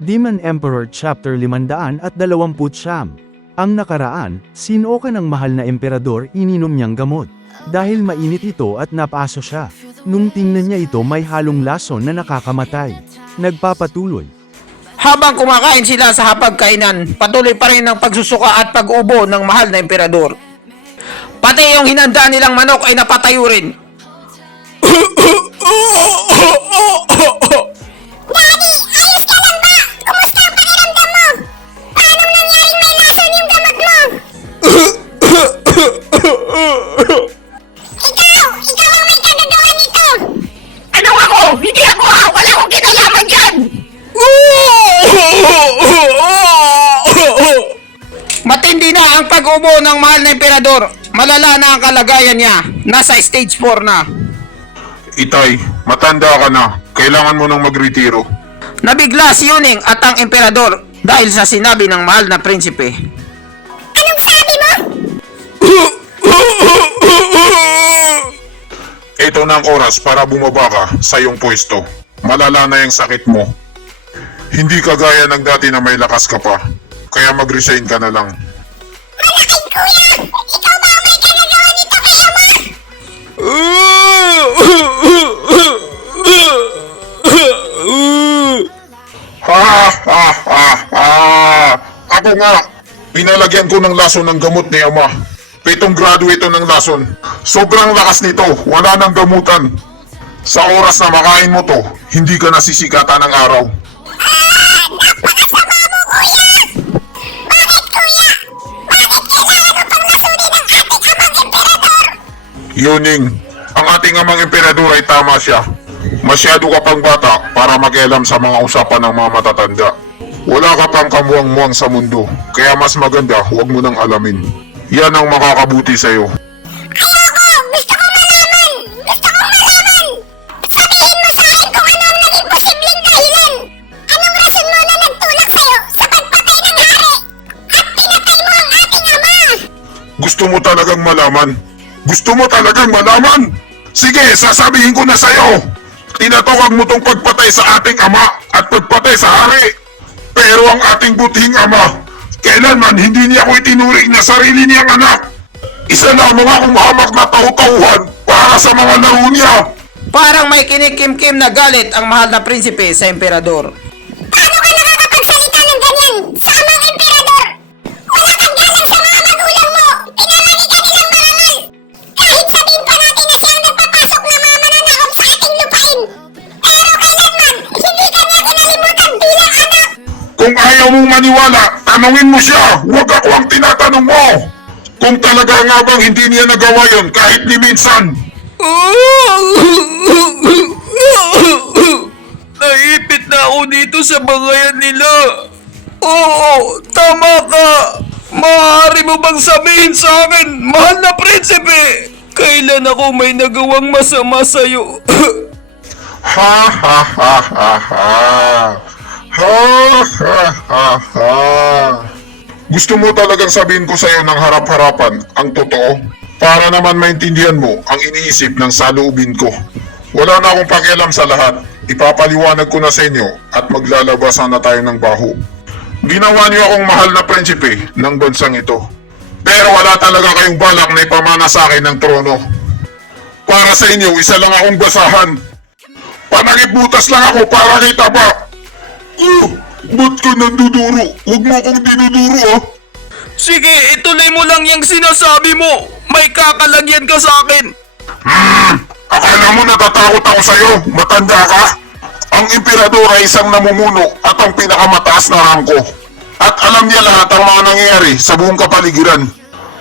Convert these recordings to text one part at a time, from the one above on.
Demon Emperor Chapter 529. Ang nakaraan, sinuokan ng mahal na emperador ininom niyang gamot. Dahil mainit ito at napaso siya. Nung tingnan niya ito may halong lason na nakakamatay. Nagpapatuloy. Habang kumakain sila sa hapagkainan, patuloy pa rin ang pagsusuka at pag-ubo ng mahal na emperador. Pati yung hinanda nilang manok ay napatayo rin. Daddy, ayos ka lang ba? Kumusta ang pakiramdam mo? Paano nangyaring may lason yung gamot mo? Ikaw ang may kagagawa nito. Ano ako? Hindi ako! Wala akong kinalaman dyan! Matindi na ang pag-ubo ng mahal na emperador. Malala na ang kalagayan niya. Nasa stage 4 na. Itay, matanda ka na. Kailangan mo nang magretiro. Nabigla si Yuning at ang emperador dahil sa sinabi ng mahal na prinsipe. Anong sabi mo? Ito na ang oras para bumaba ka sa iyong pwesto. Malala na yung sakit mo. Hindi kagaya ng dati na may lakas ka pa. Kaya mag-resign ka na lang. Malakid kuya! Ikaw ba ang may kagagawa nito kay ama? Ha ha ha ha! Ako nga! Pinalagyan ko ng lason ng gamot ni Ama. 7 graduate ng lason. Sobrang lakas nito. Wala nang gamutan. Sa oras na makain mo to, hindi ka nasisikatan ng araw. Napakasama mo kuya! Bakit kuya? Bakit kailangan mo pang lasunin ang ating amang emperador? Yuning, ang ating amang emperador ay tama siya. Masyado ka pang bata para makialam sa mga usapan ng mga matatanda. Wala ka pang kamuang-muang sa mundo, kaya mas maganda huwag mo nang alamin. Yan ang makakabuti sa'yo. Ayoko! Gusto kong malaman! Gusto kong malaman! Sabihin mo sa akin kung ano ang naging posibleng dahilan! Anong rason mo na nagtulak sa'yo sa pagpatay ng hari? At pinatay mo ang ating ama! Gusto mo talagang malaman? Gusto mo talagang malaman? Sige, sasabihin ko na sa'yo! Tinatawag mo tong pagpatay sa ating ama at pagpatay sa hari. Pero ang ating buting ama, kailanman hindi niya ako itinuring na sarili niyang anak. Isa lamang akong hamak na tau-tauhan para sa mga laro niya. Parang may kinikim-kim na galit ang mahal na prinsipe sa emperador. Paano ka nakakapagsalita ng ganyan sa amang emperador? Wala kang galang sa mga magulang mo! Pinalagi ka nilang marangal! Kahit sabihin pa natin na siyang nagpapasok ng mga mananakop sa ating lupain! Pero kailanman, hindi ka niya kinalimutan bilang anak! Kung ayaw mong maniwala, tanungin mo siya. Huwag ako ang tinatanong mo. Kung talaga nga bang hindi niya nagawa yon kahit ni minsan. Naipit na ako dito sa bangayan nila. Oo, tama ka. Maaari mo bang sabihin sa akin, mahal na prinsipe, kailan ako may nagawang masama sa'yo? Ha ha ha ha ha. Ha ha ha ha. Gusto mo talagang sabihin ko sa'yo ng harap-harapan ang totoo? Para naman maintindihan mo ang iniisip ng saloobin ko. Wala na akong pakialam sa lahat. Ipapaliwanag ko na sa inyo at maglalabasan na tayo ng baho. Ginawa niyo akong mahal na prinsipe ng bansang ito. Pero wala talaga kayong balak na ipamana sa akin ng trono. Para sa inyo, isa lang akong basahan. Panagibutas lang ako para kay Taba. Ba't ka nanduduro? Huwag mo akong dinuduro ah. Sige, ituloy mo lang yung sinasabi mo. May kakalagyan ka sa akin. Akala mo natatakot ako sa'yo? Matanda ka? Ang emperador ay isang namumuno at ang pinakamataas na rangko. At alam niya lahat ang mga nangyayari sa buong kapaligiran.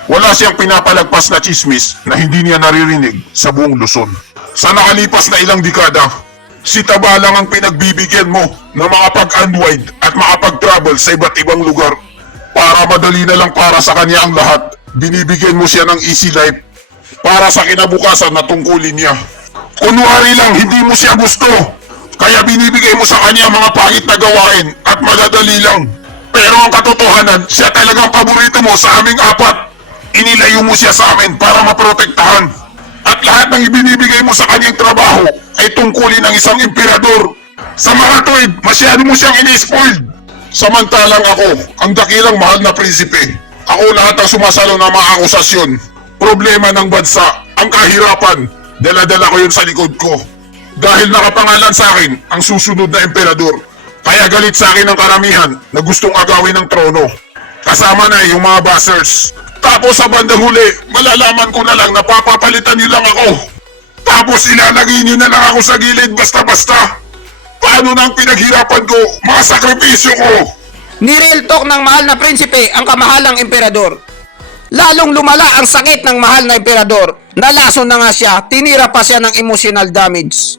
Wala siyang pinapalagpas na chismis na hindi niya naririnig sa buong Luzon. Sa nakalipas na ilang dekada, si Taba lang ang pinagbibigyan mo na makapag-unwind at makapag-travel sa iba't ibang lugar. Para madali na lang para sa kanya ang lahat, binibigyan mo siya ng easy life para sa kinabukasan na tungkulin niya. Kunwari lang hindi mo siya gusto, kaya binibigay mo sa kanya mga pangit na gawain at madadali lang. Pero ang katotohanan, siya talagang paborito mo sa aming apat. Inilayo mo siya sa amin para maprotektahan. At lahat ng ibinibigay mo sa kanyang trabaho ay tungkulin ng isang emperador. Sa mga tuwid, Masyado mo siyang ini-spoiled. Samantalang ako, ang dakilang mahal na prinsipe. Ako lahat ang sumasalo ng mga akusasyon. Problema ng bansa, ang kahirapan. Dala-dala ko yun sa likod ko. Dahil nakapangalan sa akin ang susunod na emperador. Kaya galit sa akin ang karamihan na gustong agawin ng trono. Kasama na yung mga buzzers. Tapos sa bandang huli, malalaman ko na lang na papapalitan niyo lang ako. Tapos ilalagay niyo na lang ako sa gilid basta-basta. Paano na ang pinaghirapan ko, mga sakripisyo ko? Ni-real talk ng mahal na prinsipe ang kamahalang emperador. Lalong lumala ang sakit ng mahal na emperador. Nalason na nga siya, tinira pa siya ng emotional damage.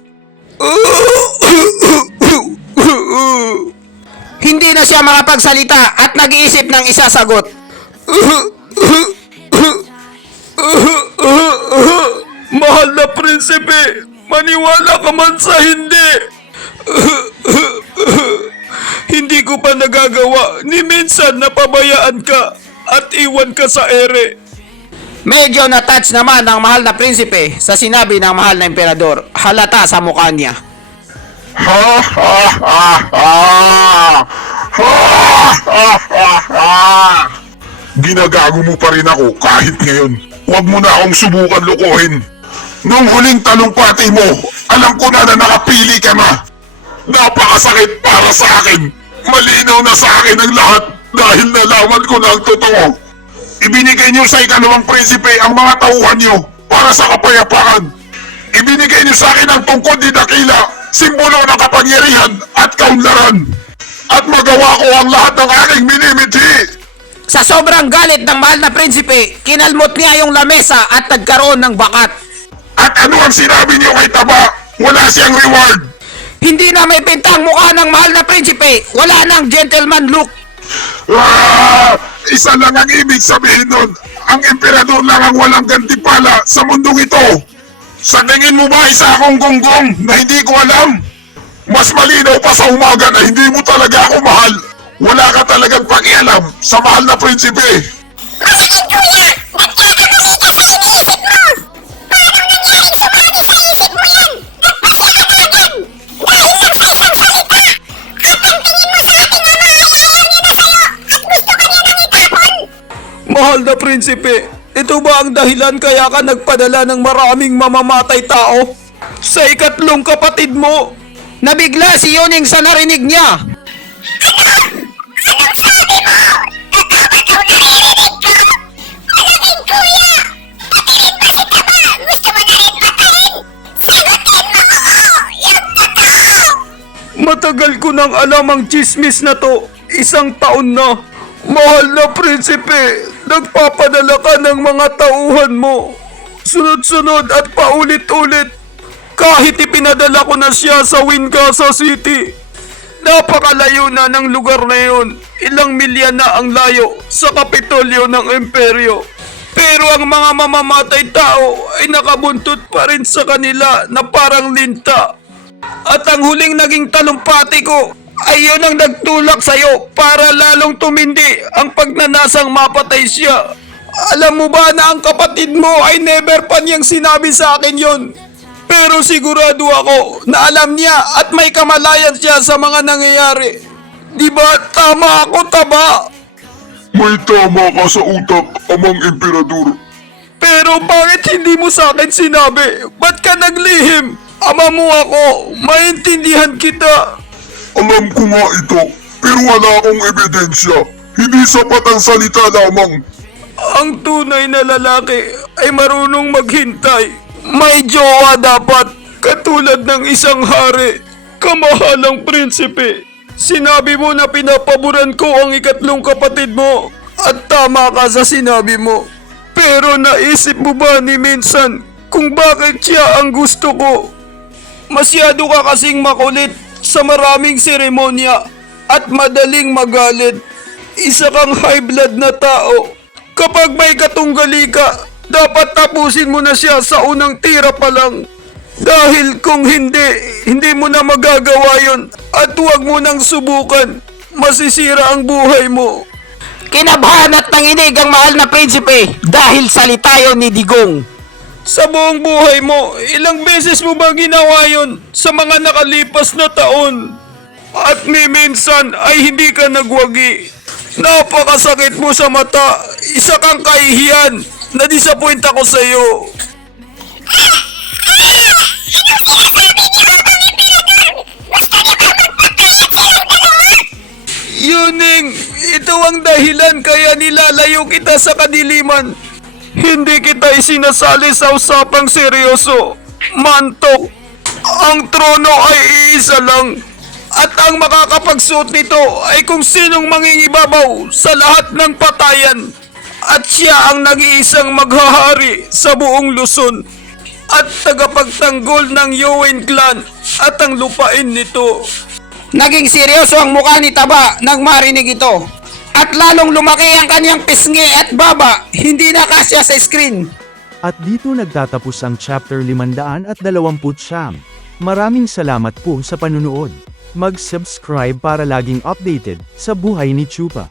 Hindi na siya makapagsalita at nag-iisip ng isasagot. Mahal na prinsipe, maniwala ka man sa hindi. Hindi ko pa nagagawa ni minsan na pabayaan ka at iwan ka sa ere. Medyo na-touch naman ang mahal na prinsipe sa sinabi ng mahal na emperador. Halata sa mukha niya. Ha ha ha ha! Ha ha ha ha! Ginagago mo pa rin ako kahit ngayon. Huwag mo na akong subukan lokohin. Nung huling talumpati mo, alam ko na nakapili ka na. Napakasakit para sa akin. Malinaw na sa akin ang lahat dahil nalaman ko na ang totoo. Ibinigay niyo sa ikalawang prinsipe ang mga tauhan niyo para sa kapayapaan. Ibinigay niyo sa akin ang tungkod ni Dakila, simbolo ng kapangyarihan at kaunlaran. At magawa ko ang lahat ng aking minimithi. Sa sobrang galit ng mahal na prinsipe, kinalmot niya yung lamesa at nagkaroon ng bakat. At ano ang sinabi niyo kay Taba? Wala siyang reward. Hindi na may pintang mukha ng mahal na prinsipe. Wala nang gentleman look. Ah! Isa lang ang ibig sabihin nun. Ang emperador lang ang walang gantipala sa mundong ito. Sa tingin mo ba isa akong gonggong na hindi ko alam? Mas malinaw pa sa umaga na hindi mo talaga ako mahal. Wala ka talagang pakialam sa mahal na prinsipe. Masakit kuya! Nagkakamali ka sa iniisip mo! Paano nangyaring sumagi sa isip mo yan? At pati agad! Dahil lang sa isang salita! At ang tingin mo sa ating ama ay ayaw niya na sa'yo at gusto ka niya nang itapon! Mahal na prinsipe, ito ba ang dahilan kaya ka nagpadala ng maraming mamamatay tao? Sa ikatlong kapatid mo? Nabigla si Yuning sa narinig niya. Anong sabi mo? Na dapat daw naririnig ko? Alamin kuya! Pati rin ba si Taba? Gusto mo na rin patayin? Sagutin mo oo! Yung totoo! Matagal ko nang alam ang chismis na to. 1 taon na. Mahal na prinsipe, nagpapadala ka ng mga tauhan mo. Sunod-sunod at paulit-ulit. Kahit ipinadala ko na siya sa Wincasa City. Napakalayo na ng lugar na yun. Ilang milya na ang layo sa kapitolyo ng imperyo. Pero ang mga mamamatay tao ay nakabuntot pa rin sa kanila na parang linta. At ang huling naging talumpati ko ay yun ang nagtulak sa'yo para lalong tumindi ang pagnanasang mapatay siya. Alam mo ba na ang kapatid mo ay never pa niyang sinabi sa akin yon? Pero sigurado ako na alam niya at may kamalayan siya sa mga nangyayari. Di ba tama ako, Taba? May tama ka sa utak, amang emperador. Pero bakit hindi mo sa akin sinabi? Ba't ka naglihim? Ama mo ako, maintindihan kita. Alam ko nga ito, pero wala akong ebidensya. Hindi sapat ang salita lamang. Ang tunay na lalaki ay marunong maghintay. May jowa dapat, katulad ng isang hari. Kamahalang prinsipe, sinabi mo na pinapaboran ko ang ikatlong kapatid mo. At tama ka sa sinabi mo. Pero naisip mo ba ni minsan kung bakit siya ang gusto ko? Masyado ka kasing makulit sa maraming seremonya at madaling magalit. Isa kang high blood na tao. Kapag may katunggali ka, dapat tapusin mo na siya sa unang tira pa lang. Dahil kung hindi mo na magagawa yon at huwag mo nang subukan, masisira ang buhay mo. Kinabhan at nanginig ang mahal na prinsipe dahil salita yon ni Digong. Sa buong buhay mo, ilang beses mo ba ginawa yon sa mga nakalipas na taon? At minsan ay hindi ka nagwagi. Napakasakit mo sa mata. Isa kang kahihiyan. Na-disappoint ako sa'yo. Yuning, ito ang dahilan kaya nilalayo kita sa kadiliman. Hindi kita isinasali sa usapang seryoso. Mantok, ang trono ay iisa lang. At ang makakapagsuot nito ay kung sinong mangingibabaw sa lahat ng patayan. At siya ang nag-iisang maghahari sa buong Luzon. At tagapagtanggol ng Yowen clan at ang lupain nito. Naging seryoso ang mukha ni Taba nang marinig ito. At lalong lumaki ang kanyang pisngi at baba, hindi na kasya sa screen. At dito nagtatapos ang chapter 529. Maraming salamat po sa panunood. Mag-subscribe para laging updated sa buhay ni Chupa.